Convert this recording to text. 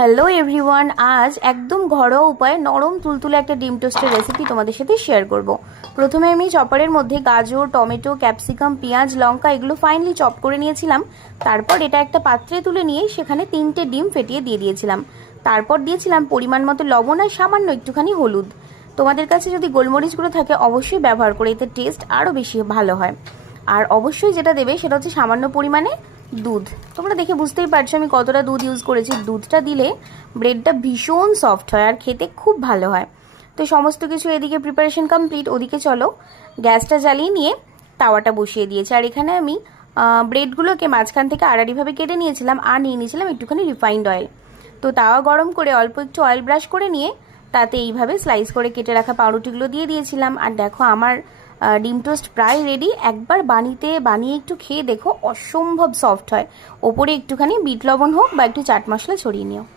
Hello everyone, আজ একদম ঘরোয়া উপায়ে নরম তুলতুলে একটা ডিম টোস্টের রেসিপি তোমাদের সাথে শেয়ার করব। প্রথমে আমি চপারের মধ্যে গাজর, টমেটো, ক্যাপসিকাম, পেঁয়াজ, লঙ্কা এগুলো ফাইনলি চপ করে নিয়েছিলাম। তারপর এটা একটা পাত্রে তুলে নিয়ে সেখানে 3টে ডিম ফেটিয়ে দিয়ে দিয়েছিলাম। তারপর দিয়েছিলাম পরিমাণ মতো লবণ আর সামান্য একটুখানি হলুদ। তোমাদের কাছে যদি গোলমরিচগুলো থাকে অবশ্যই ব্যবহার করে, এতে টেস্ট আরও বেশি ভালো হয়। আর অবশ্যই যেটা দেবে সেটা হচ্ছে সামান্য পরিমাণে দুধ। তোমরা দেখে বুঝতেই পারছো আমি কতটা দুধ ইউজ করেছি। দুধটা দিলে ব্রেডটা ভীষণ সফট হয় আর খেতে খুব ভালো হয়। তো সমস্ত কিছু এদিকে প্রিপারেশন কমপ্লিট, ওদিকে চলো গ্যাসটা জ্বালিয়ে নিয়ে তাওয়াটা বসিয়ে দিয়েছি। আর এখানে আমি ব্রেডগুলোকে মাঝখান থেকে আড়াআড়িভাবে কেটে নিয়েছিলাম আর নিয়ে নিয়েছিলাম একটুখানি রিফাইন্ড অয়েল। তো তাওয়া গরম করে অল্প একটু অয়েল ব্রাশ করে নিয়ে তাতে এইভাবে স্লাইস করে কেটে রাখা পাউরুটিগুলো দিয়ে দিয়েছিলাম। আর দেখো আমার ডিম টোস্ট প্রায় রেডি। একবার বানিয়ে একটু খেয়ে দেখো, অসম্ভব সফট হয়। ওপরে একটুখানি বিট লবণ হোক বা একটু চাট মশলা ছড়িয়ে নিও।